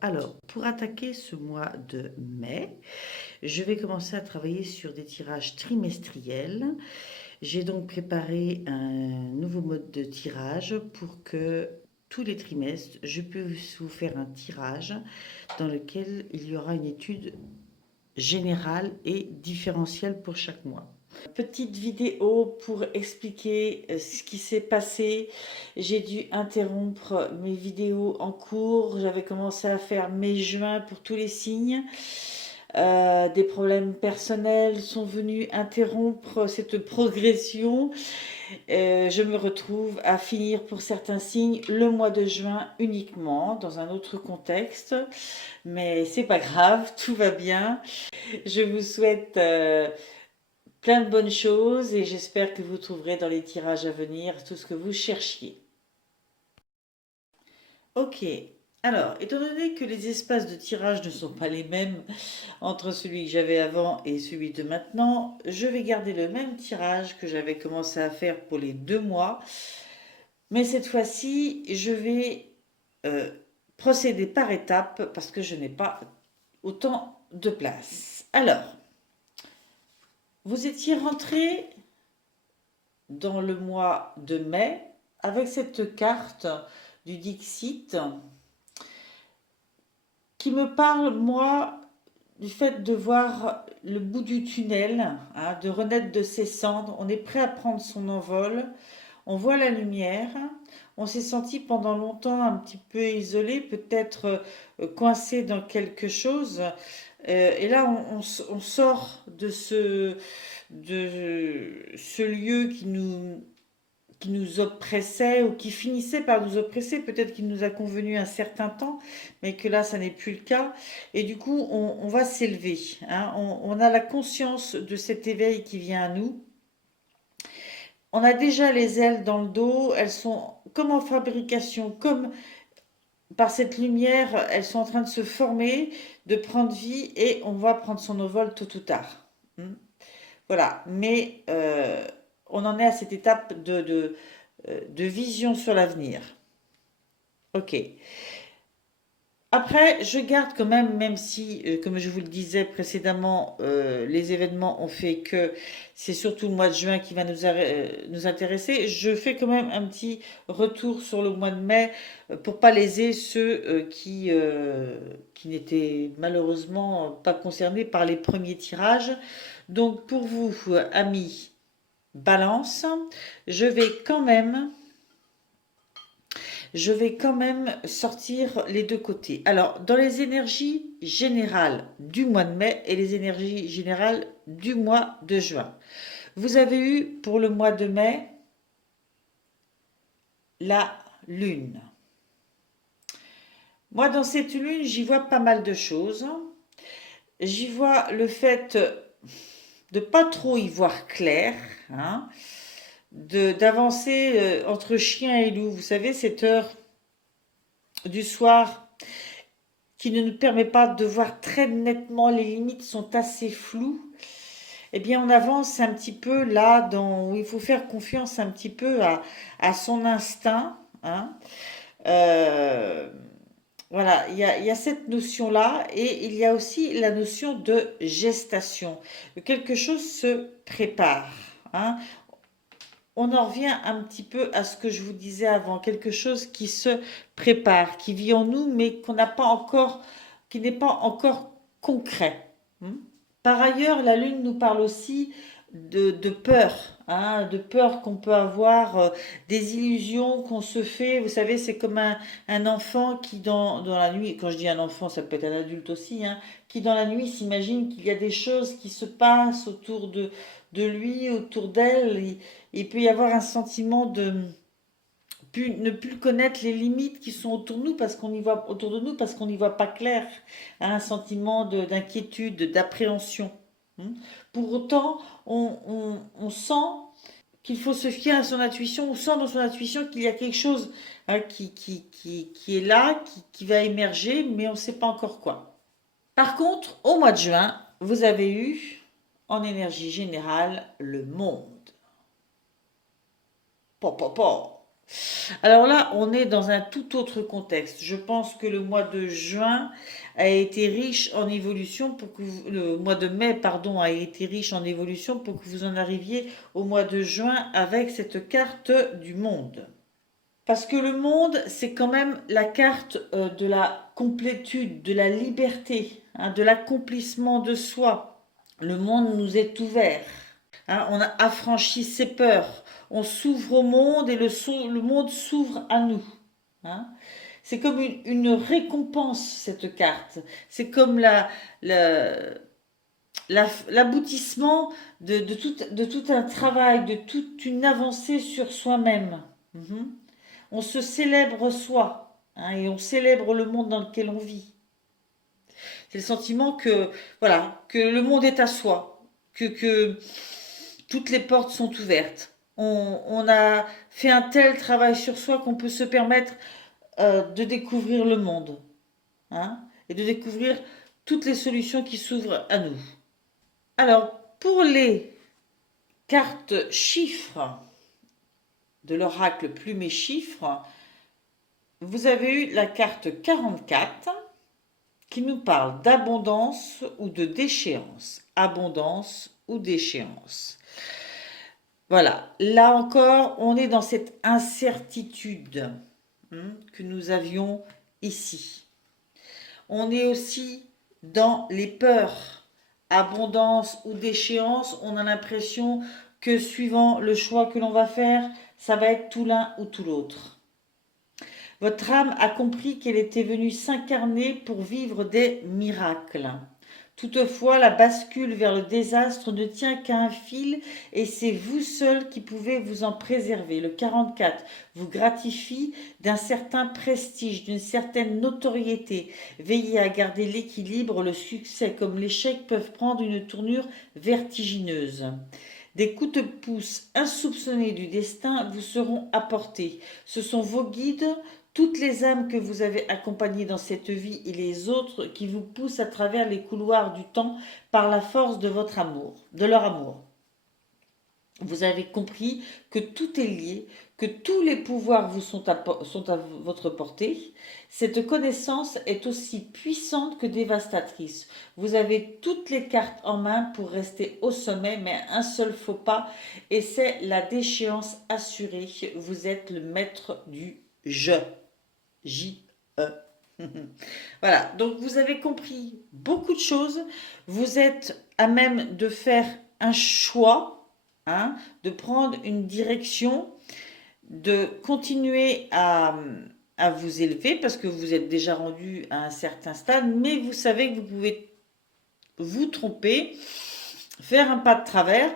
Alors, pour attaquer ce mois de mai, je vais commencer à travailler sur des tirages trimestriels. J'ai donc préparé un nouveau mode de tirage pour que tous les trimestres, je puisse vous faire un tirage dans lequel il y aura une étude générale et différentielle pour chaque mois. Petite vidéo pour expliquer ce qui s'est passé. J'ai dû interrompre mes vidéos en cours. J'avais commencé à faire mai-juin pour tous les signes. Des problèmes personnels sont venus interrompre cette progression. Je me retrouve à finir pour certains signes le mois de juin uniquement, dans un autre contexte. Mais c'est pas grave, tout va bien. Je vous souhaite plein de bonnes choses et j'espère que vous trouverez dans les tirages à venir tout ce que vous cherchiez. Ok, alors, étant donné que les espaces de tirage ne sont pas les mêmes entre celui que j'avais avant et celui de maintenant, je vais garder le même tirage que j'avais commencé à faire pour les 2 mois, mais cette fois-ci, je vais euh, procéder par étapes parce que je n'ai pas autant de place. Alors, vous étiez rentré dans le mois de mai avec cette carte du Dixit qui me parle, moi, du fait de voir le bout du tunnel, hein, de renaître de ses cendres. On est prêt à prendre son envol, on voit la lumière, on s'est senti pendant longtemps un petit peu isolé, peut-être coincé dans quelque chose. Et là, on sort de ce lieu qui nous oppressait ou qui finissait par nous oppresser. Peut-être qu'il nous a convenu un certain temps, mais que là, ça n'est plus le cas. Et du coup, on va s'élever, hein. On a la conscience de cet éveil qui vient à nous. On a déjà les ailes dans le dos, elles sont comme en fabrication, comme par cette lumière, elles sont en train de se former, de prendre vie, et on va prendre son envol tôt ou tard. Voilà, mais on en est à cette étape de vision sur l'avenir. Ok. Après, je garde quand même si, comme je vous le disais précédemment, les événements ont fait que c'est surtout le mois de juin qui va nous intéresser, je fais quand même un petit retour sur le mois de mai pour pas léser ceux qui n'étaient malheureusement pas concernés par les premiers tirages. Donc pour vous, amis Balance, je vais quand même sortir les deux côtés. Alors, dans les énergies générales du mois de mai et les énergies générales du mois de juin, vous avez eu pour le mois de mai la lune. Moi, dans cette lune, j'y vois pas mal de choses. J'y vois le fait de pas trop y voir clair, hein, d'avancer entre chien et loup. Vous savez, cette heure du soir qui ne nous permet pas de voir très nettement, les limites sont assez floues. Eh bien, on avance un petit peu là où il faut faire confiance un petit peu à son instinct, hein. Euh, voilà, il y a cette notion-là et il y a aussi la notion de gestation. Quelque chose se prépare, hein. On en revient un petit peu à ce que je vous disais avant, quelque chose qui se prépare, qui vit en nous, mais qui n'est pas encore concret. Par ailleurs, la Lune nous parle aussi de peur, hein, de peur qu'on peut avoir, des illusions qu'on se fait. Vous savez, c'est comme un enfant qui, dans la nuit, quand je dis un enfant, ça peut être un adulte aussi, hein, qui dans la nuit s'imagine qu'il y a des choses qui se passent autour de lui, autour d'elle. Il peut y avoir un sentiment de ne plus connaître les limites qui sont autour de nous parce qu'on n'y voit pas clair, hein, un sentiment d'inquiétude, d'appréhension. Pour autant, on sent qu'il faut se fier à son intuition, on sent dans son intuition qu'il y a quelque chose, hein, qui est là, qui va émerger, mais on ne sait pas encore quoi. Par contre, au mois de juin, vous avez eu, en énergie générale, le monde. Po, po, po. Alors là, on est dans un tout autre contexte. Je pense que le mois de juin a été riche en évolution pour que le mois de mai, pardon, a été riche en évolution pour que vous en arriviez au mois de juin avec cette carte du monde. Parce que le monde, c'est quand même la carte de la complétude, de la liberté, hein, de l'accomplissement de soi. Le monde nous est ouvert. Hein, on a affranchi ses peurs. On s'ouvre au monde et le monde s'ouvre à nous. Hein. C'est comme une récompense, cette carte. C'est comme l'aboutissement de tout un travail, de toute une avancée sur soi-même. Mhm. On se célèbre soi, hein, et on célèbre le monde dans lequel on vit. C'est le sentiment que, voilà, que le monde est à soi, que toutes les portes sont ouvertes. On a fait un tel travail sur soi qu'on peut se permettre de découvrir le monde, hein, et de découvrir toutes les solutions qui s'ouvrent à nous. Alors, pour les cartes chiffres de l'oracle Plume et Chiffres, vous avez eu la carte 44 qui nous parle d'abondance ou de déchéance. Abondance ou déchéance. Voilà, là encore, on est dans cette incertitude, que nous avions ici. On est aussi dans les peurs. Abondance ou déchéance, on a l'impression que suivant le choix que l'on va faire, ça va être tout l'un ou tout l'autre. Votre âme a compris qu'elle était venue s'incarner pour vivre des miracles. Toutefois, la bascule vers le désastre ne tient qu'à un fil et c'est vous seul qui pouvez vous en préserver. Le 44 vous gratifie d'un certain prestige, d'une certaine notoriété. Veillez à garder l'équilibre, le succès comme l'échec peuvent prendre une tournure vertigineuse. Des coups de pouce insoupçonnés du destin vous seront apportés. Ce sont vos guides, toutes les âmes que vous avez accompagnées dans cette vie et les autres qui vous poussent à travers les couloirs du temps par la force de votre amour, de leur amour. Vous avez compris que tout est lié, que tous les pouvoirs vous sont à votre portée. Cette connaissance est aussi puissante que dévastatrice. Vous avez toutes les cartes en main pour rester au sommet, mais un seul faux pas, et c'est la déchéance assurée. Vous êtes le maître du jeu. J-E. Voilà, donc vous avez compris beaucoup de choses. Vous êtes à même de faire un choix, hein, de prendre une direction, de continuer à vous élever parce que vous êtes déjà rendu à un certain stade, mais vous savez que vous pouvez vous tromper, faire un pas de travers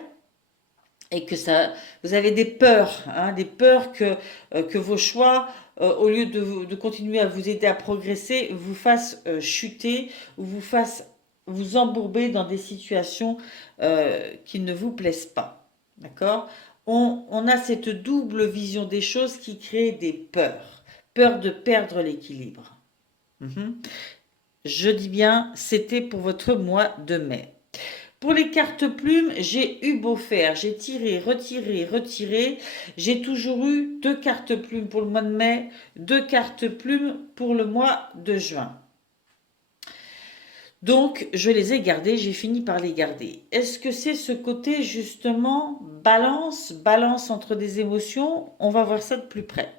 et que ça, vous avez des peurs, hein, des peurs que vos choix, au lieu de continuer à vous aider à progresser, vous fassent chuter ou vous fassent vous embourber dans des situations qui ne vous plaisent pas. D'accord? On a cette double vision des choses qui crée des peurs. Peur de perdre l'équilibre. Je dis bien, c'était pour votre mois de mai. Pour les cartes plumes, j'ai eu beau faire, j'ai tiré, retiré, retiré. J'ai toujours eu 2 cartes plumes pour le mois de mai, 2 cartes plumes pour le mois de juin. Donc, je les ai gardées, j'ai fini par les garder. Est-ce que c'est ce côté justement balance entre des émotions? On va voir ça de plus près.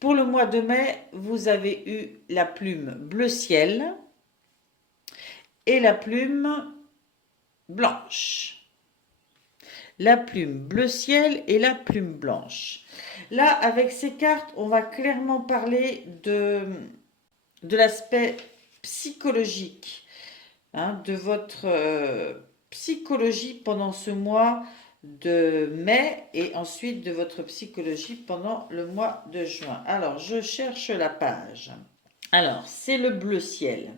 Pour le mois de mai, vous avez eu la plume bleu ciel et la plume blanche. La plume bleu ciel et la plume blanche. Là, avec ces cartes, on va clairement parler de l'aspect psychologique, hein, de votre psychologie pendant ce mois de mai et ensuite de votre psychologie pendant le mois de juin. Alors, je cherche la page. Alors, c'est le bleu ciel.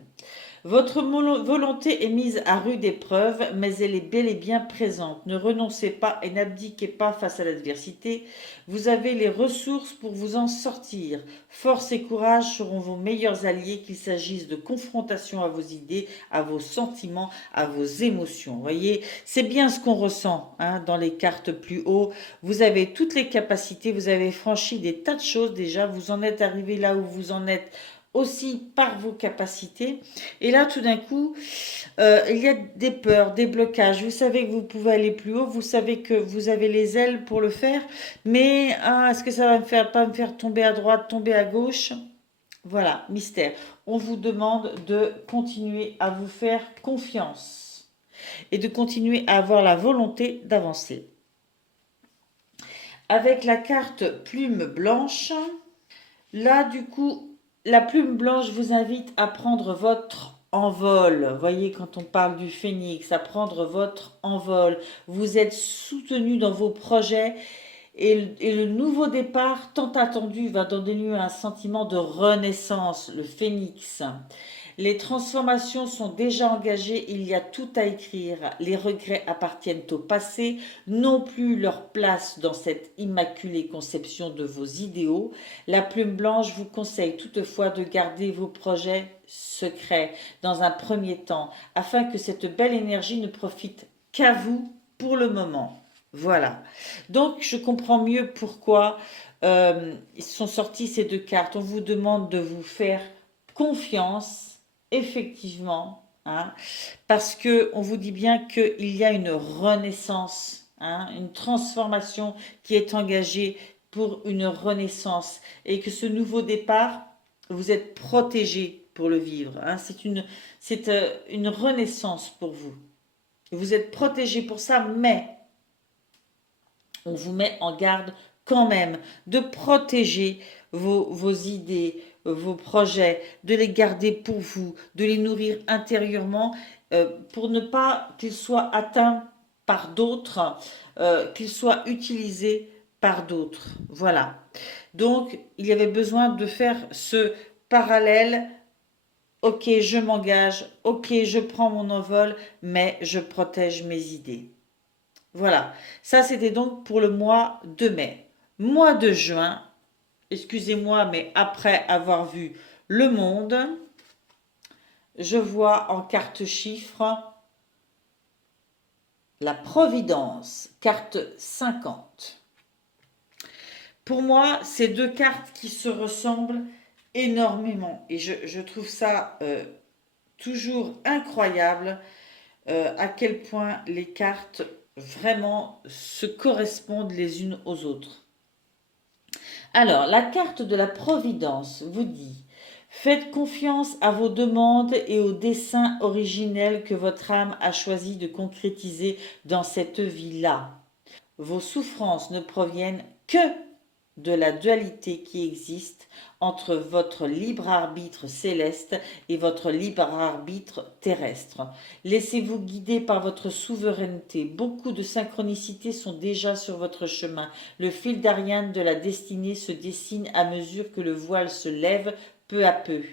Votre volonté est mise à rude épreuve, mais elle est bel et bien présente. Ne renoncez pas et n'abdiquez pas face à l'adversité. Vous avez les ressources pour vous en sortir. Force et courage seront vos meilleurs alliés, qu'il s'agisse de confrontation à vos idées, à vos sentiments, à vos émotions. Vous voyez, c'est bien ce qu'on ressent hein, dans les cartes plus haut. Vous avez toutes les capacités, vous avez franchi des tas de choses déjà, vous en êtes arrivé là où vous en êtes aussi par vos capacités. Et là, tout d'un coup, il y a des peurs, des blocages. Vous savez que vous pouvez aller plus haut, vous savez que vous avez les ailes pour le faire, mais ah, est-ce que ça va pas me faire tomber à droite, tomber à gauche? Voilà, mystère. On vous demande de continuer à vous faire confiance et de continuer à avoir la volonté d'avancer. Avec la carte plume blanche, là, du coup, la plume blanche vous invite à prendre votre envol. Vous voyez, quand on parle du phénix, à prendre votre envol. Vous êtes soutenu dans vos projets et le nouveau départ tant attendu va donner lieu à un sentiment de renaissance, le phénix. Les transformations sont déjà engagées, il y a tout à écrire. Les regrets appartiennent au passé, non plus leur place dans cette immaculée conception de vos idéaux. La plume blanche vous conseille toutefois de garder vos projets secrets dans un premier temps, afin que cette belle énergie ne profite qu'à vous pour le moment. Voilà. Donc je comprends mieux pourquoi sont sorties ces deux cartes. On vous demande de vous faire confiance, effectivement, hein, parce que on vous dit bien qu'il y a une renaissance, hein, une transformation qui est engagée pour une renaissance et que ce nouveau départ, vous êtes protégé pour le vivre. Hein, c'est une renaissance pour vous. Vous êtes protégé pour ça, mais on vous met en garde quand même de protéger vos idées, vos projets, de les garder pour vous, de les nourrir intérieurement pour ne pas qu'ils soient atteints par d'autres, qu'ils soient utilisés par d'autres. Voilà. Donc, il y avait besoin de faire ce parallèle. Ok, je m'engage, ok, je prends mon envol, mais je protège mes idées. Voilà, ça c'était donc pour le mois de mai. Mois de juin, excusez-moi, mais après avoir vu Le Monde, je vois en carte chiffre la Providence, carte 50. Pour moi, c'est deux cartes qui se ressemblent énormément et je trouve ça toujours incroyable à quel point les cartes vraiment se correspondent les unes aux autres. Alors, la carte de la Providence vous dit: faites confiance à vos demandes et aux desseins originels que votre âme a choisi de concrétiser dans cette vie-là. Vos souffrances ne proviennent que de la dualité qui existe entre votre libre arbitre céleste et votre libre arbitre terrestre. Laissez-vous guider par votre souveraineté. Beaucoup de synchronicités sont déjà sur votre chemin. Le fil d'Ariane de la destinée se dessine à mesure que le voile se lève peu à peu.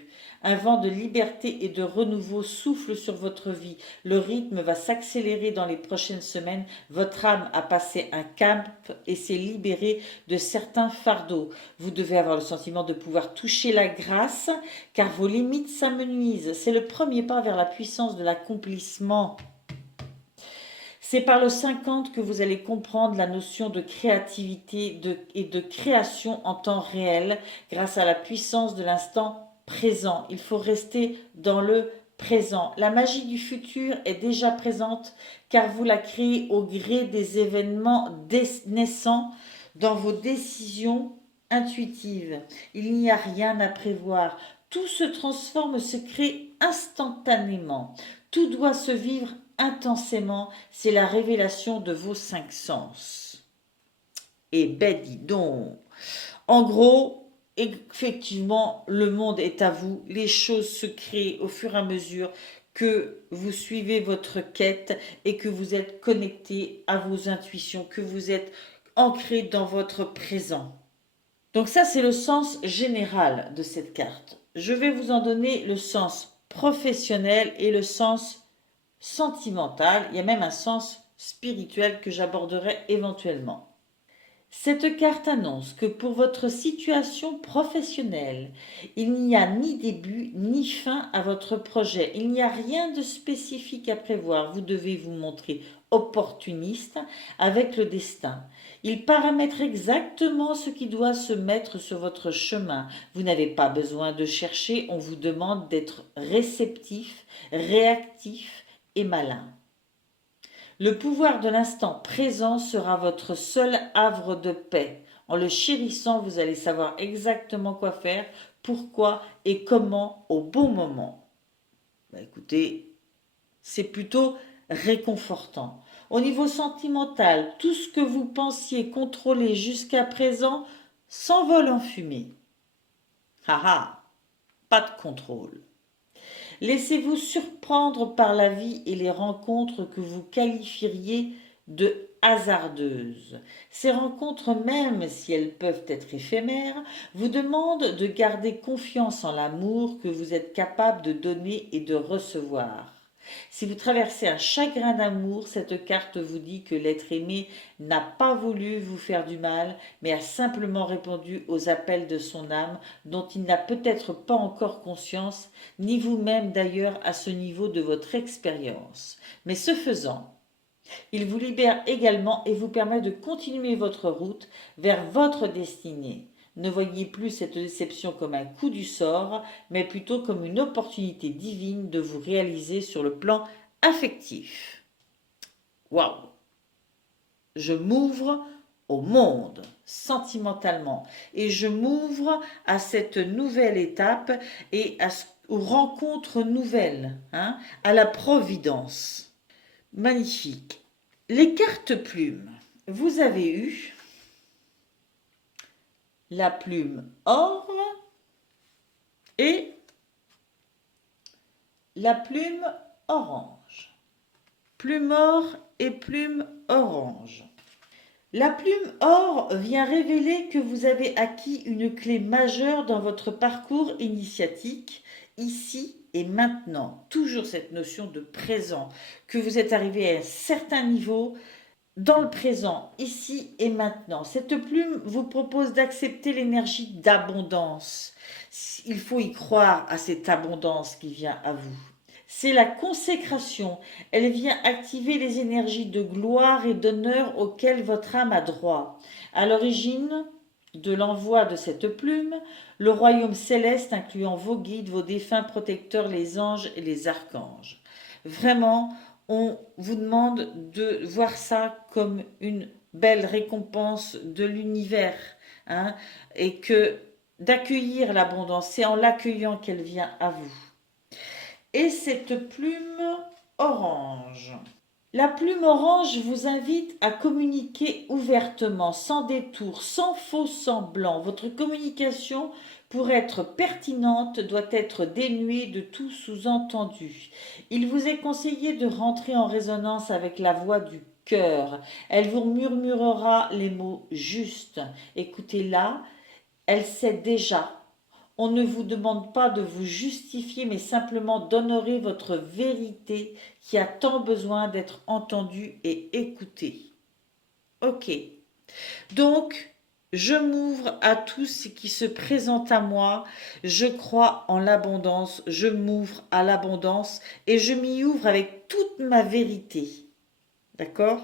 Un vent de liberté et de renouveau souffle sur votre vie. Le rythme va s'accélérer dans les prochaines semaines. Votre âme a passé un cap et s'est libérée de certains fardeaux. Vous devez avoir le sentiment de pouvoir toucher la grâce, car vos limites s'amenuisent. C'est le premier pas vers la puissance de l'accomplissement. C'est par le 50 que vous allez comprendre la notion de créativité et de création en temps réel grâce à la puissance de l'instant présent. Il faut rester dans le présent. La magie du futur est déjà présente car vous la créez au gré des événements naissants dans vos décisions intuitives. Il n'y a rien à prévoir. Tout se transforme, se crée instantanément. Tout doit se vivre intensément. C'est la révélation de vos cinq sens. Et ben dis donc. En gros, effectivement, le monde est à vous. Les choses se créent au fur et à mesure que vous suivez votre quête et que vous êtes connecté à vos intuitions, que vous êtes ancré dans votre présent. Donc ça, c'est le sens général de cette carte. Je vais vous en donner le sens professionnel et le sens sentimental. Il y a même un sens spirituel que j'aborderai éventuellement. Cette carte annonce que pour votre situation professionnelle, il n'y a ni début ni fin à votre projet. Il n'y a rien de spécifique à prévoir. Vous devez vous montrer opportuniste avec le destin. Il paramètre exactement ce qui doit se mettre sur votre chemin. Vous n'avez pas besoin de chercher, on vous demande d'être réceptif, réactif et malin. Le pouvoir de l'instant présent sera votre seul havre de paix. En le chérissant, vous allez savoir exactement quoi faire, pourquoi et comment au bon moment. Écoutez, c'est plutôt réconfortant. Au niveau sentimental, tout ce que vous pensiez contrôler jusqu'à présent s'envole en fumée. Haha, pas de contrôle. Laissez-vous surprendre par la vie et les rencontres que vous qualifieriez de hasardeuses. Ces rencontres, même si elles peuvent être éphémères, vous demandent de garder confiance en l'amour que vous êtes capable de donner et de recevoir. Si vous traversez un chagrin d'amour, cette carte vous dit que l'être aimé n'a pas voulu vous faire du mal, mais a simplement répondu aux appels de son âme dont il n'a peut-être pas encore conscience, ni vous-même d'ailleurs à ce niveau de votre expérience. Mais ce faisant, il vous libère également et vous permet de continuer votre route vers votre destinée. Ne voyez plus cette déception comme un coup du sort, mais plutôt comme une opportunité divine de vous réaliser sur le plan affectif. Waouh! Je m'ouvre au monde sentimentalement et je m'ouvre à cette nouvelle étape et aux rencontres nouvelles, à la providence. Magnifique. Les cartes plumes. Vous avez eu la plume or et la plume orange. Plume or et plume orange. La plume or vient révéler que vous avez acquis une clé majeure dans votre parcours initiatique, ici et maintenant. Toujours cette notion de présent, que vous êtes arrivé à un certain niveau dans le présent, ici et maintenant. Cette plume vous propose d'accepter l'énergie d'abondance. Il faut y croire à cette abondance qui vient à vous. C'est la consécration. Elle vient activer les énergies de gloire et d'honneur auxquelles votre âme a droit. À l'origine de l'envoi de cette plume, le royaume céleste incluant vos guides, vos défunts protecteurs, les anges et les archanges. Vraiment, on vous demande de voir ça comme une belle récompense de l'univers, et que d'accueillir l'abondance, c'est en l'accueillant qu'elle vient à vous. Et cette plume orange. La plume orange vous invite à communiquer ouvertement, sans détour, sans faux semblant. Votre communication, pour être pertinente, doit être dénuée de tout sous-entendu. Il vous est conseillé de rentrer en résonance avec la voix du cœur. Elle vous murmurera les mots justes. Écoutez-la, elle sait déjà. On ne vous demande pas de vous justifier, mais simplement d'honorer votre vérité qui a tant besoin d'être entendue et écoutée. Ok. Donc, je m'ouvre à tout ce qui se présente à moi. Je crois en l'abondance. Je m'ouvre à l'abondance et je m'y ouvre avec toute ma vérité. D'accord?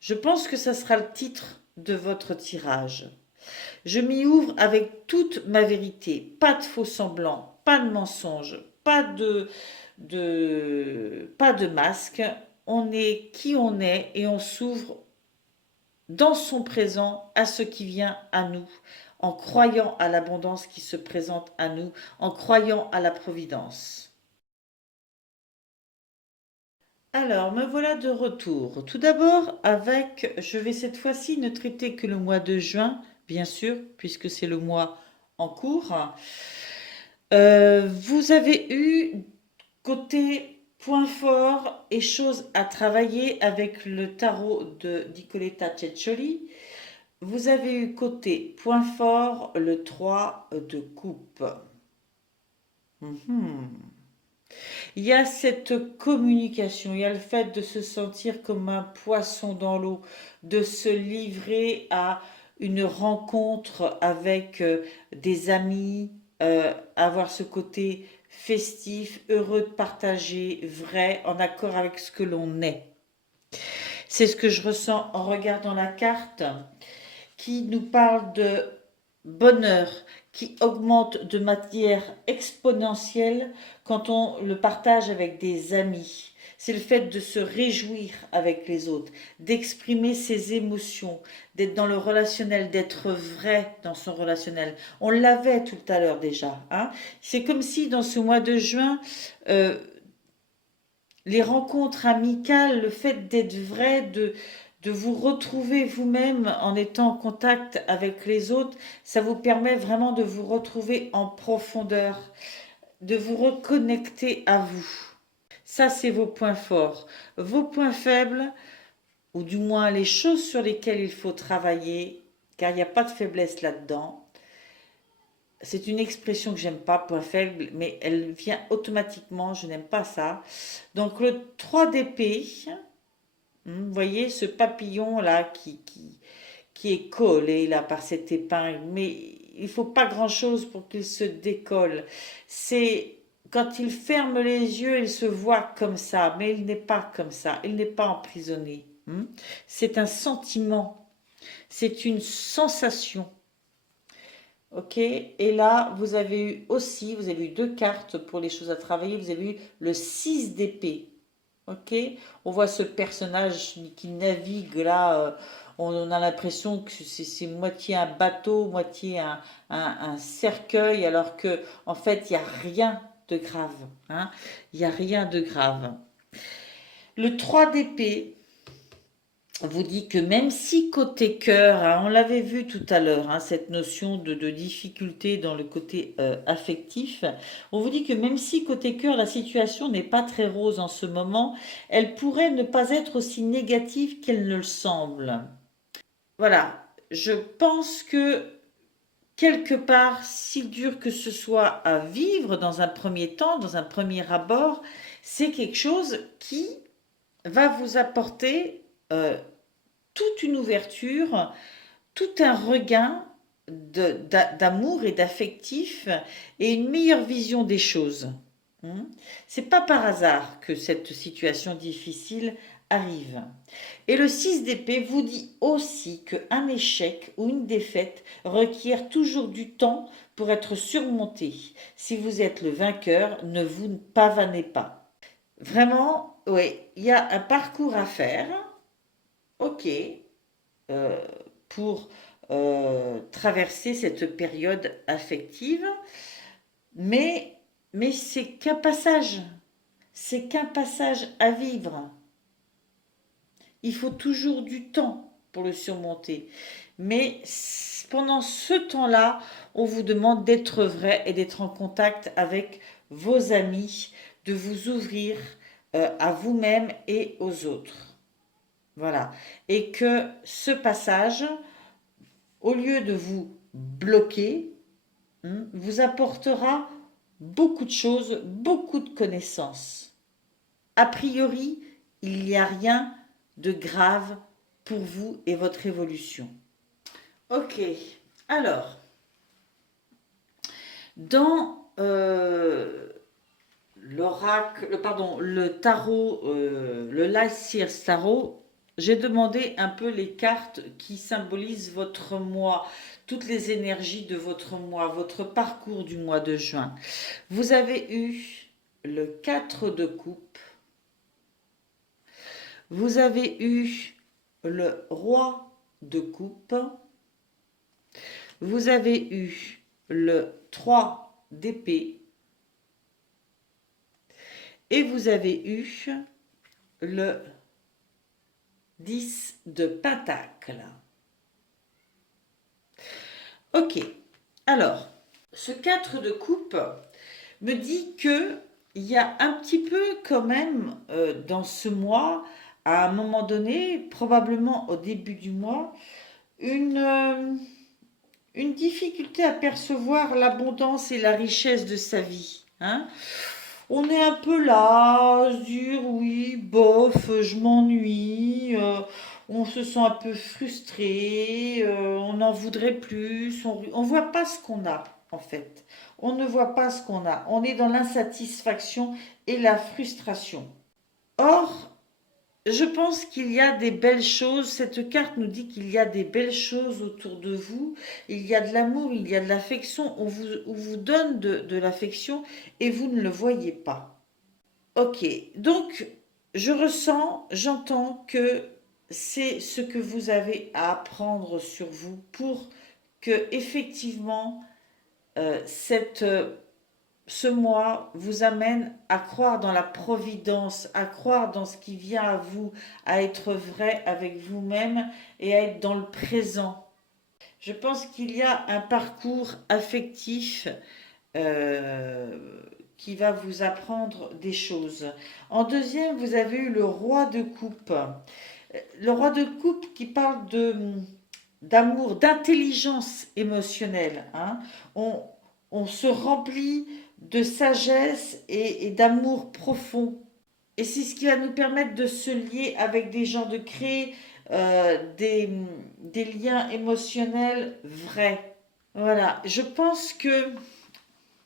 Je pense que ça sera le titre de votre tirage. Je m'y ouvre avec toute ma vérité, pas de faux semblants, pas de mensonges, pas de masque. On est qui on est et on s'ouvre dans son présent à ce qui vient à nous, en croyant à l'abondance qui se présente à nous, en croyant à la providence. Alors, me voilà de retour. Tout d'abord, je vais cette fois-ci ne traiter que le mois de juin, bien sûr, puisque c'est le mois en cours. Vous avez eu côté point fort et choses à travailler avec le tarot de Nicoletta Ceccioli. Vous avez eu côté point fort le 3 de coupe. Mhm. Il y a cette communication, il y a le fait de se sentir comme un poisson dans l'eau, de se livrer à une rencontre avec des amis, avoir ce côté festif, heureux de partager, vrai, en accord avec ce que l'on est. C'est ce que je ressens en regardant la carte qui nous parle de bonheur qui augmente de manière exponentielle quand on le partage avec des amis. C'est le fait de se réjouir avec les autres, d'exprimer ses émotions, d'être dans le relationnel, d'être vrai dans son relationnel. On l'avait tout à l'heure déjà, hein. C'est comme si dans ce mois de juin, euh, les rencontres amicales, le fait d'être vrai, de vous retrouver vous-même en étant en contact avec les autres, ça vous permet vraiment de vous retrouver en profondeur, de vous reconnecter à vous. Ça, c'est vos points forts. Vos points faibles, ou du moins les choses sur lesquelles il faut travailler, car il n'y a pas de faiblesse là-dedans. C'est une expression que j'aime pas, point faible, mais elle vient automatiquement, je n'aime pas ça. Donc le 3 d'épée, vous voyez ce papillon là qui est collé là par cette épingle, mais il faut pas grand-chose pour qu'il se décolle. C'est quand il ferme les yeux, il se voit comme ça, mais il n'est pas comme ça, il n'est pas emprisonné. C'est un sentiment, c'est une sensation. Ok, et là, vous avez eu aussi, vous avez eu deux cartes pour les choses à travailler, vous avez eu le 6 d'épée. Ok, on voit ce personnage qui navigue là, on a l'impression que c'est moitié un bateau, moitié un cercueil, alors que en fait, il n'y a rien de grave, hein. Il n'y a rien de grave. Le 3 d'épée vous dit que même si côté cœur, hein, on l'avait vu tout à l'heure, hein, cette notion de difficulté dans le côté affectif, on vous dit que même si côté cœur, la situation n'est pas très rose en ce moment, elle pourrait ne pas être aussi négative qu'elle ne le semble. Voilà, je pense que quelque part, si dur que ce soit à vivre dans un premier temps, dans un premier abord, c'est quelque chose qui va vous apporter toute une ouverture, tout un regain d'amour et d'affectif et une meilleure vision des choses. C'est pas par hasard que cette situation difficile arrive. Et le 6 d'épée vous dit aussi qu'un échec ou une défaite requiert toujours du temps pour être surmonté. Si vous êtes le vainqueur, ne vous pavanez pas. Vraiment, oui, il y a un parcours à faire, ok, euh, pour traverser cette période affective, mais, mais c'est qu'un passage à vivre. Il faut toujours du temps pour le surmonter. Mais pendant ce temps-là, on vous demande d'être vrai et d'être en contact avec vos amis, de vous ouvrir à vous-même et aux autres. Voilà. Et que ce passage, au lieu de vous bloquer, vous apportera beaucoup de choses, beaucoup de connaissances. A priori, il n'y a rien de grave pour vous et votre évolution. Ok, alors, dans l'oracle, pardon, le tarot, le Light Seers Tarot, j'ai demandé un peu les cartes qui symbolisent votre mois, toutes les énergies de votre mois, votre parcours du mois de juin. Vous avez eu le 4 de coupe, vous avez eu le roi de coupe, vous avez eu le 3 d'épée et vous avez eu le 10 de pentacle. Ok, alors, ce 4 de coupe me dit que il y a un petit peu quand même dans ce mois, à un moment donné, probablement au début du mois, une difficulté à percevoir l'abondance et la richesse de sa vie, hein. On est un peu là, à se dire oui, bof, je m'ennuie, on se sent un peu frustré, on en voudrait plus, on voit pas ce qu'on a en fait. On ne voit pas ce qu'on a. On est dans l'insatisfaction et la frustration. Or, je pense qu'il y a des belles choses. Cette carte nous dit qu'il y a des belles choses autour de vous. Il y a de l'amour, il y a de l'affection. On vous donne de l'affection et vous ne le voyez pas. Ok, donc je ressens, j'entends que c'est ce que vous avez à apprendre sur vous pour que effectivement cette ce mois vous amène à croire dans la providence, à croire dans ce qui vient à vous, à être vrai avec vous-même et à être dans le présent. Je pense qu'il y a un parcours affectif euh, qui va vous apprendre des choses. En deuxième, vous avez eu le roi de coupe. Le roi de coupe qui parle d'amour, d'intelligence émotionnelle, hein. On, on se remplit de sagesse et d'amour profond. Et c'est ce qui va nous permettre de se lier avec des gens, de créer des liens émotionnels vrais. Voilà, je pense que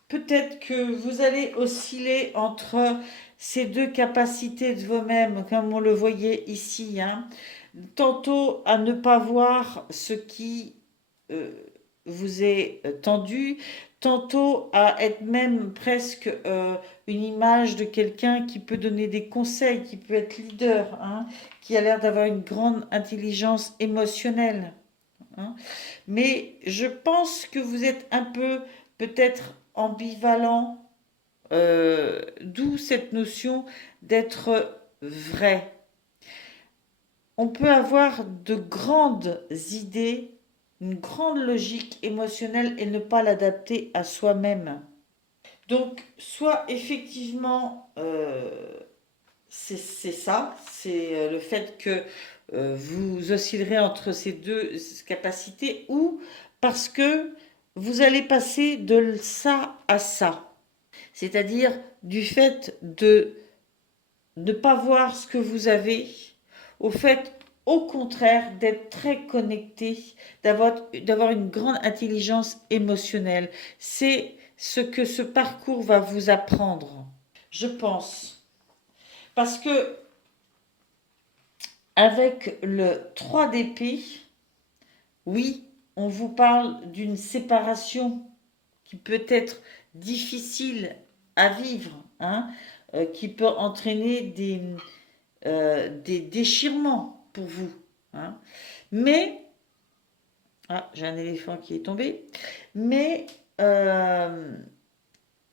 peut-être que vous allez osciller entre ces deux capacités de vous-même, comme on le voyait ici, hein. Tantôt à ne pas voir ce qui euh, vous est tendu, tantôt à être même presque une image de quelqu'un qui peut donner des conseils, qui peut être leader, hein, qui a l'air d'avoir une grande intelligence émotionnelle, hein. Mais je pense que vous êtes un peu peut-être ambivalent, d'où cette notion d'être vrai. On peut avoir de grandes idées, une grande logique émotionnelle et ne pas l'adapter à soi-même. Donc, soit effectivement, c'est ça, c'est le fait que vous oscillerez entre ces deux capacités, ou parce que vous allez passer de ça à ça, c'est-à-dire du fait de ne pas voir ce que vous avez, au fait au contraire d'être très connecté, d'avoir une grande intelligence émotionnelle. C'est ce que ce parcours va vous apprendre, je pense. Parce que avec le 3 d'épée, oui, on vous parle d'une séparation qui peut être difficile à vivre, hein, qui peut entraîner des déchirements pour vous, hein. Mais, ah, j'ai un éléphant qui est tombé, mais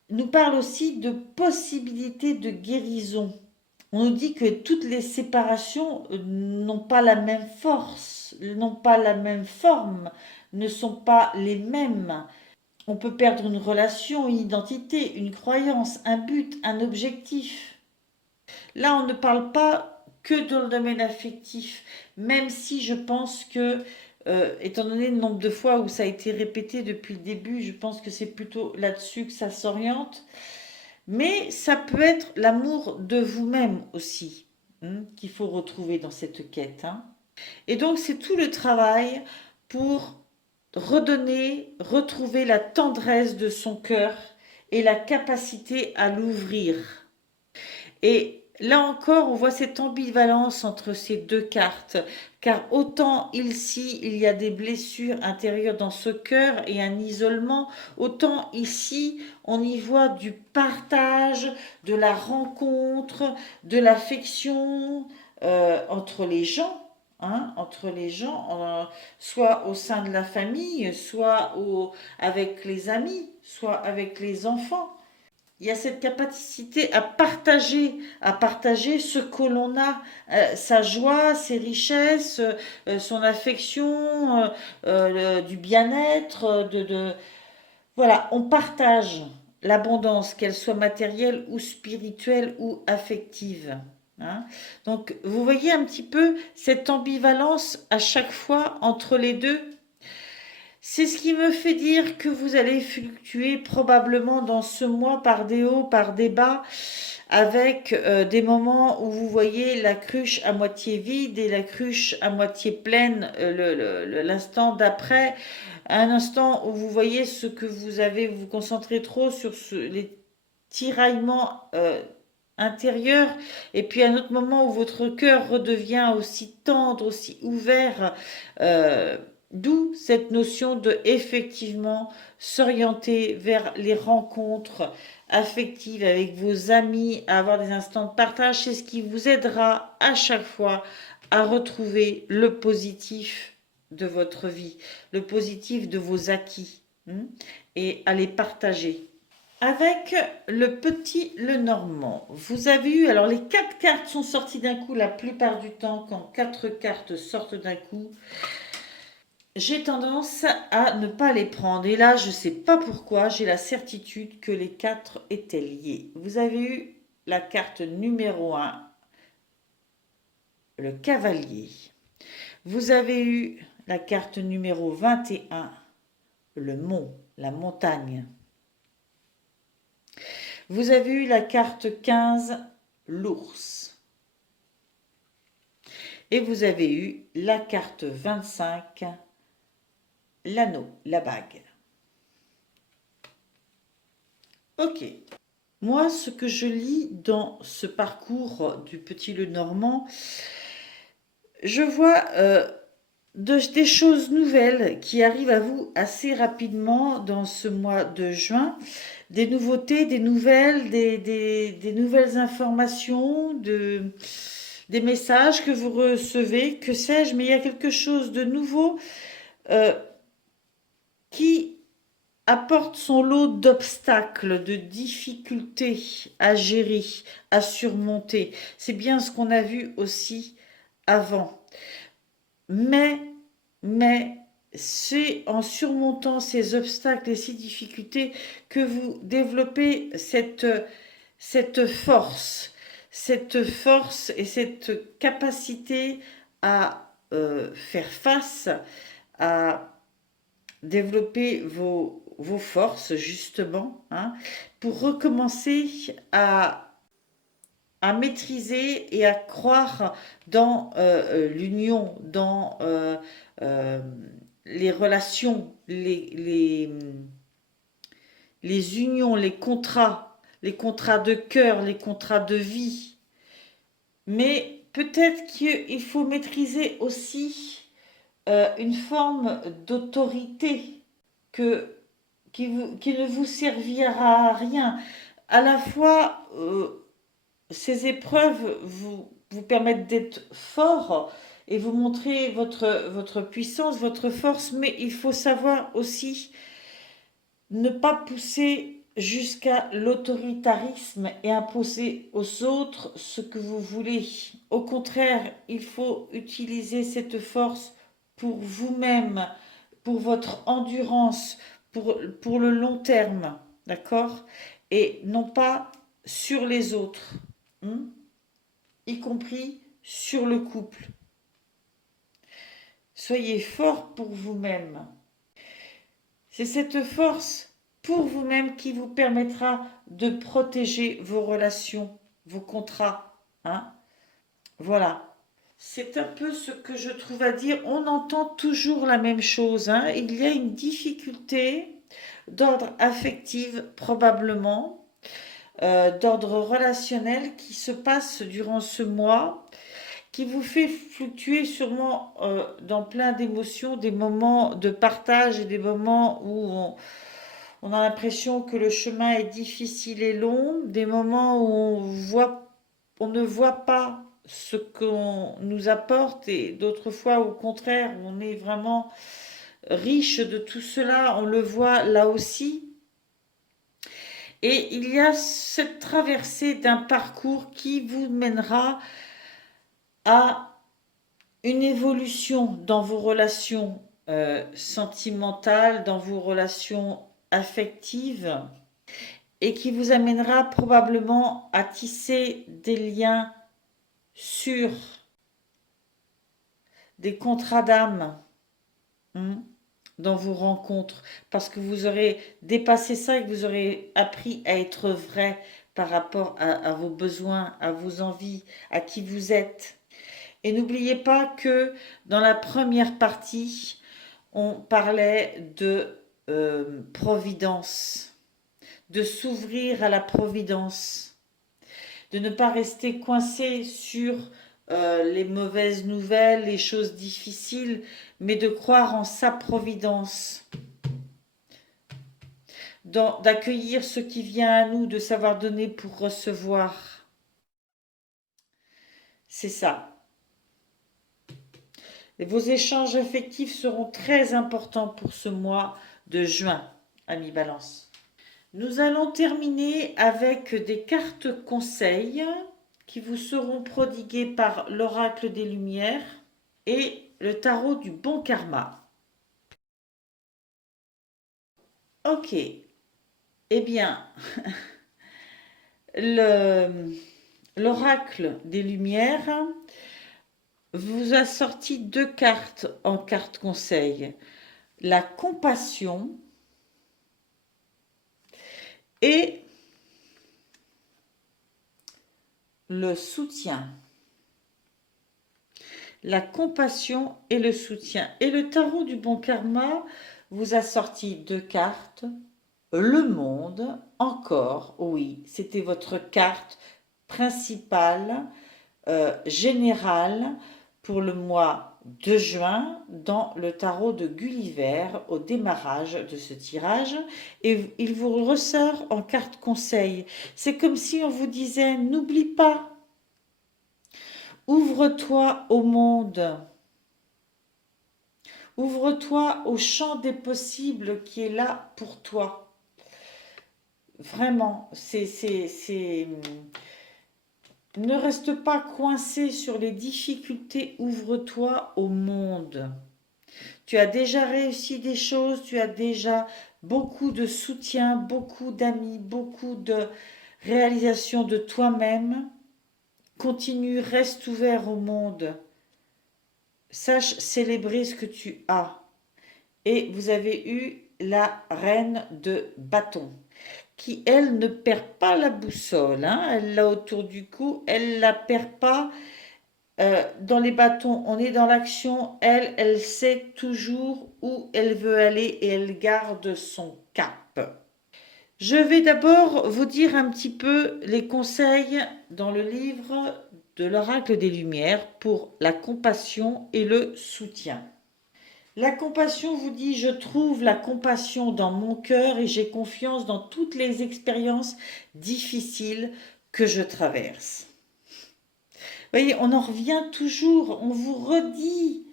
nous parle aussi de possibilités de guérison. On nous dit que toutes les séparations n'ont pas la même force, n'ont pas la même forme, ne sont pas les mêmes. On peut perdre une relation, une identité, une croyance, un but, un objectif. Là, on ne parle pas que dans le domaine affectif, même si je pense que, étant donné le nombre de fois où ça a été répété depuis le début, je pense que c'est plutôt là-dessus que ça s'oriente. Mais ça peut être l'amour de vous-même aussi, hein, qu'il faut retrouver dans cette quête, hein. Et donc, c'est tout le travail pour redonner, retrouver la tendresse de son cœur et la capacité à l'ouvrir. Et là encore, on voit cette ambivalence entre ces deux cartes, car autant ici, il y a des blessures intérieures dans ce cœur et un isolement, autant ici, on y voit du partage, de la rencontre, de l'affection entre les gens. Hein, entre les gens, soit au sein de la famille, soit avec les amis, soit avec les enfants. Il y a cette capacité à partager ce que l'on a, sa joie, ses richesses, son affection, du bien-être, voilà, on partage l'abondance, qu'elle soit matérielle ou spirituelle ou affective, hein. Donc, vous voyez un petit peu cette ambivalence à chaque fois entre les deux. C'est ce qui me fait dire que vous allez fluctuer probablement dans ce mois par des hauts, par des bas, avec des moments où vous voyez la cruche à moitié vide et la cruche à moitié pleine l'instant d'après, un instant où vous voyez ce que vous avez, vous vous concentrez trop sur les tiraillements intérieurs, et puis un autre moment où votre cœur redevient aussi tendre, aussi ouvert, euh, d'où cette notion de effectivement s'orienter vers les rencontres affectives avec vos amis, à avoir des instants de partage. C'est ce qui vous aidera à chaque fois à retrouver le positif de votre vie, le positif de vos acquis, et à les partager. Avec le petit Lenormand, vous avez eu, alors les 4 cartes sont sorties d'un coup la plupart du temps, quand 4 cartes sortent d'un coup, j'ai tendance à ne pas les prendre. Et là, je ne sais pas pourquoi, j'ai la certitude que les 4 étaient liés. Vous avez eu la carte numéro 1, le cavalier. Vous avez eu la carte numéro 21, le mont, la montagne. Vous avez eu la carte 15, l'ours. Et vous avez eu la carte 25, l'anneau, la bague. Ok. Moi, ce que je lis dans ce parcours du petit Lenormand, je vois des choses nouvelles qui arrivent à vous assez rapidement dans ce mois de juin. Des nouveautés, des nouvelles, des nouvelles informations, des messages que vous recevez, que sais-je, mais il y a quelque chose de nouveau euh, qui apporte son lot d'obstacles, de difficultés à gérer, à surmonter. C'est bien ce qu'on a vu aussi avant. Mais, mais, c'est en surmontant ces obstacles et ces difficultés que vous développez cette force et cette capacité à faire face, à développer vos forces, justement, pour recommencer à maîtriser et à croire dans l'union, dans euh, les relations, les unions, les contrats de cœur, les contrats de vie. Mais peut-être qu'il faut maîtriser aussi une forme d'autorité que, qui ne vous servira à rien. À la fois, ces épreuves vous permettent d'être fort et vous montrer votre puissance, votre force, mais il faut savoir aussi ne pas pousser jusqu'à l'autoritarisme et imposer aux autres ce que vous voulez. Au contraire, il faut utiliser cette force pour vous-même, pour votre endurance, pour le long terme, d'accord? Et non pas sur les autres, hein, y compris sur le couple. Soyez fort pour vous-même. C'est cette force pour vous-même qui vous permettra de protéger vos relations, vos contrats, hein. Voilà. C'est un peu ce que je trouve à dire. On entend toujours la même chose, hein. Il y a une difficulté d'ordre affectif probablement, d'ordre relationnel qui se passe durant ce mois, qui vous fait fluctuer sûrement dans plein d'émotions, des moments de partage et des moments où on a l'impression que le chemin est difficile et long, des moments où on ne voit pas ce qu'on nous apporte, et d'autres fois au contraire on est vraiment riche de tout cela, on le voit là aussi. Et il y a cette traversée d'un parcours qui vous mènera à une évolution dans vos relations sentimentales, dans vos relations affectives, et qui vous amènera probablement à tisser des liens sûrs, des contrats d'âme, hein, dans vos rencontres, parce que vous aurez dépassé ça et que vous aurez appris à être vrai par rapport à vos besoins, à vos envies, à qui vous êtes. Et n'oubliez pas que dans la première partie, on parlait de providence, de s'ouvrir à la providence, de ne pas rester coincé sur les mauvaises nouvelles, les choses difficiles, mais de croire en sa providence, d'accueillir ce qui vient à nous, de savoir donner pour recevoir. C'est ça. Et vos échanges affectifs seront très importants pour ce mois de juin, amis Balance. Nous allons terminer avec des cartes conseils qui vous seront prodiguées par l'oracle des Lumières et le tarot du bon karma. Ok, eh bien, l'oracle des Lumières vous a sorti deux cartes en carte conseil. La compassion et le soutien. La compassion et le soutien. Et le tarot du bon karma vous a sorti deux cartes. Le monde, encore, oui, c'était votre carte principale, générale, pour le mois de juin dans le tarot de Gulliver au démarrage de ce tirage, et il vous ressort en carte conseil. C'est comme si on vous disait, n'oublie pas, ouvre-toi au monde, ouvre-toi au champ des possibles qui est là pour toi. Vraiment, ne reste pas coincé sur les difficultés, ouvre-toi au monde. Tu as déjà réussi des choses, tu as déjà beaucoup de soutien, beaucoup d'amis, beaucoup de réalisation de toi-même. Continue, reste ouvert au monde. Sache célébrer ce que tu as. Et vous avez eu la reine de bâton, qui, elle, ne perd pas la boussole. Hein. Elle l'a autour du cou, elle ne la perd pas. Dans les bâtons, on est dans l'action. Elle, elle sait toujours où elle veut aller et elle garde son cap. Je vais d'abord vous dire un petit peu les conseils dans le livre de l'oracle des Lumières pour la compassion et le soutien. La compassion vous dit, je trouve la compassion dans mon cœur et j'ai confiance dans toutes les expériences difficiles que je traverse. Vous voyez, on en revient toujours, on vous redit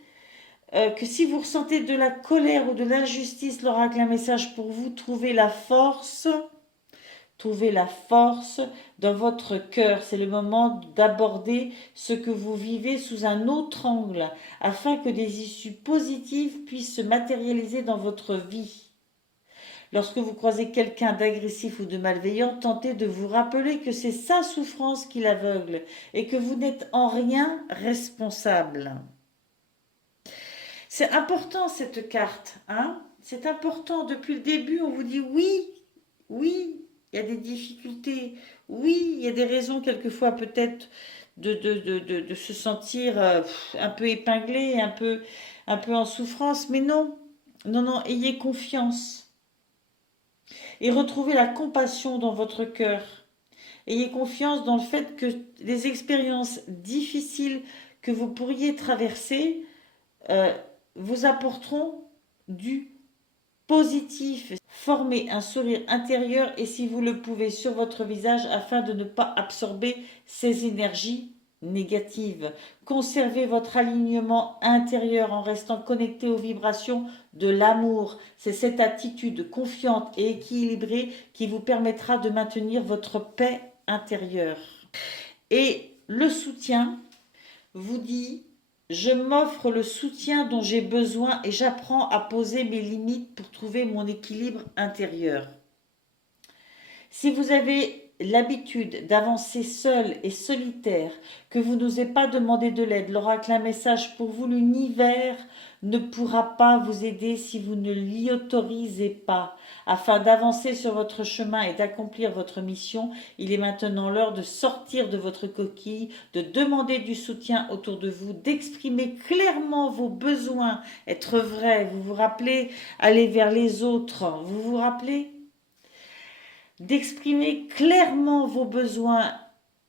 que si vous ressentez de la colère ou de l'injustice, l'oracle a un message pour vous, trouvez la force dans votre cœur. C'est le moment d'aborder ce que vous vivez sous un autre angle, afin que des issues positives puissent se matérialiser dans votre vie. Lorsque vous croisez quelqu'un d'agressif ou de malveillant, tentez de vous rappeler que c'est sa souffrance qui l'aveugle et que vous n'êtes en rien responsable. C'est important cette carte, hein? C'est important. Depuis le début, on vous dit oui, oui, il y a des difficultés, oui, il y a des raisons quelquefois peut-être de se sentir un peu épinglé, un peu en souffrance, mais non, non, non, ayez confiance. Et retrouvez la compassion dans votre cœur. Ayez confiance dans le fait que les expériences difficiles que vous pourriez traverser vous apporteront du positif. Formez un sourire intérieur et si vous le pouvez sur votre visage afin de ne pas absorber ces énergies négatives. Conservez votre alignement intérieur en restant connecté aux vibrations de l'amour. C'est cette attitude confiante et équilibrée qui vous permettra de maintenir votre paix intérieure. Et le soutien vous dit: je m'offre le soutien dont j'ai besoin et j'apprends à poser mes limites pour trouver mon équilibre intérieur. Si vous avez l'habitude d'avancer seul et solitaire, que vous n'osez pas demander de l'aide, l'oracle a un message pour vous, l'univers ne pourra pas vous aider si vous ne l'y autorisez pas. Afin d'avancer sur votre chemin et d'accomplir votre mission, il est maintenant l'heure de sortir de votre coquille, de demander du soutien autour de vous, d'exprimer clairement vos besoins, être vrai. Vous vous rappelez, aller vers les autres. Vous vous rappelez d'exprimer clairement vos besoins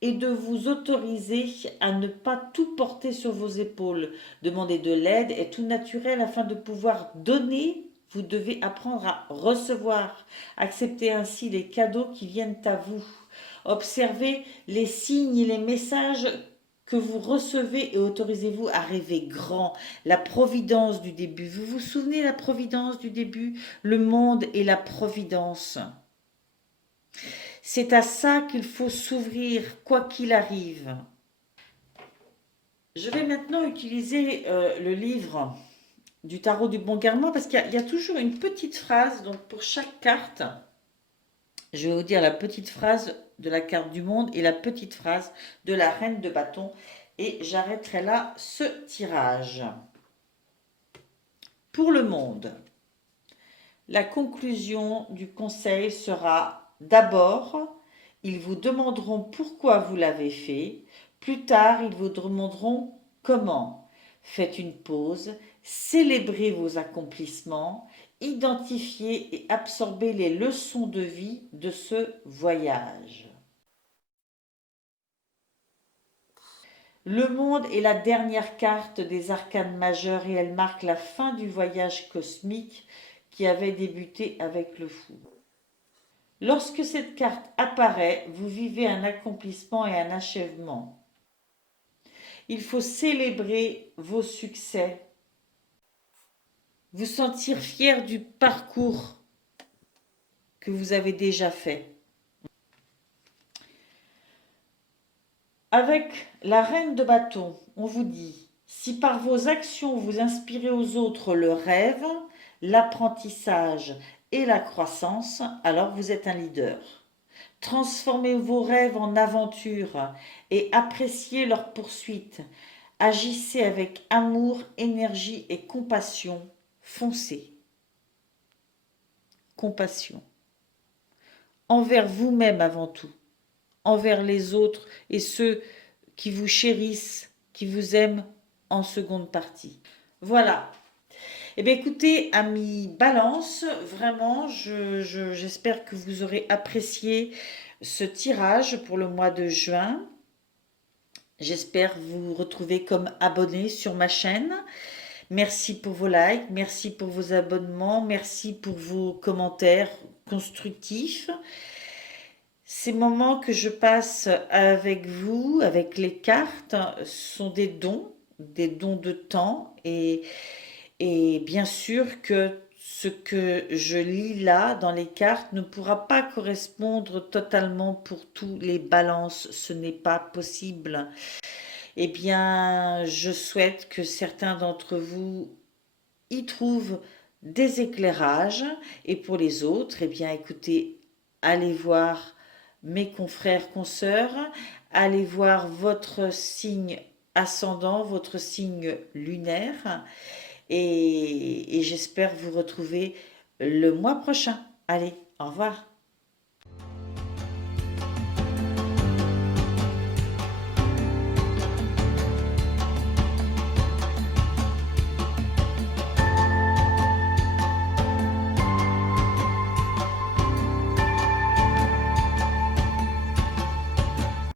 et de vous autoriser à ne pas tout porter sur vos épaules. Demander de l'aide est tout naturel afin de pouvoir donner. Vous devez apprendre à recevoir, accepter ainsi les cadeaux qui viennent à vous. Observez les signes et les messages que vous recevez et autorisez-vous à rêver grand. La providence du début. Vous vous souvenez la providence du début? Le monde et la providence. C'est à ça qu'il faut s'ouvrir, quoi qu'il arrive. Je vais maintenant utiliser le livre du tarot du bon garment parce qu'il y a toujours une petite phrase. Donc pour chaque carte, je vais vous dire la petite phrase de la carte du monde et la petite phrase de la reine de bâton. Et j'arrêterai là ce tirage. Pour le monde, la conclusion du conseil sera d'abord, ils vous demanderont pourquoi vous l'avez fait. Plus tard, ils vous demanderont comment. Faites une pause, célébrez vos accomplissements, identifiez et absorbez les leçons de vie de ce voyage. Le monde est la dernière carte des arcanes majeures et elle marque la fin du voyage cosmique qui avait débuté avec le fou. Lorsque cette carte apparaît, vous vivez un accomplissement et un achèvement. Il faut célébrer vos succès, vous sentir fier du parcours que vous avez déjà fait. Avec la reine de bâton, on vous dit, si par vos actions vous inspirez aux autres le rêve, l'apprentissage et la croissance, alors vous êtes un leader. Transformez vos rêves en aventures et appréciez leur poursuite. Agissez avec amour, énergie et compassion. Foncez. Compassion. Envers vous-même avant tout. Envers les autres et ceux qui vous chérissent, qui vous aiment en seconde partie. Voilà. Eh bien écoutez, amis Balance, vraiment, j'espère que vous aurez apprécié ce tirage pour le mois de juin. J'espère vous retrouver comme abonné sur ma chaîne. Merci pour vos likes, merci pour vos abonnements, merci pour vos commentaires constructifs. Ces moments que je passe avec vous, avec les cartes, sont des dons de temps et bien sûr que ce que je lis là dans les cartes ne pourra pas correspondre totalement pour tous les balances, ce n'est pas possible. Eh bien, je souhaite que certains d'entre vous y trouvent des éclairages et pour les autres, eh bien, écoutez, allez voir mes confrères, consoeurs, allez voir votre signe ascendant, votre signe lunaire et j'espère vous retrouver le mois prochain. Allez, au revoir.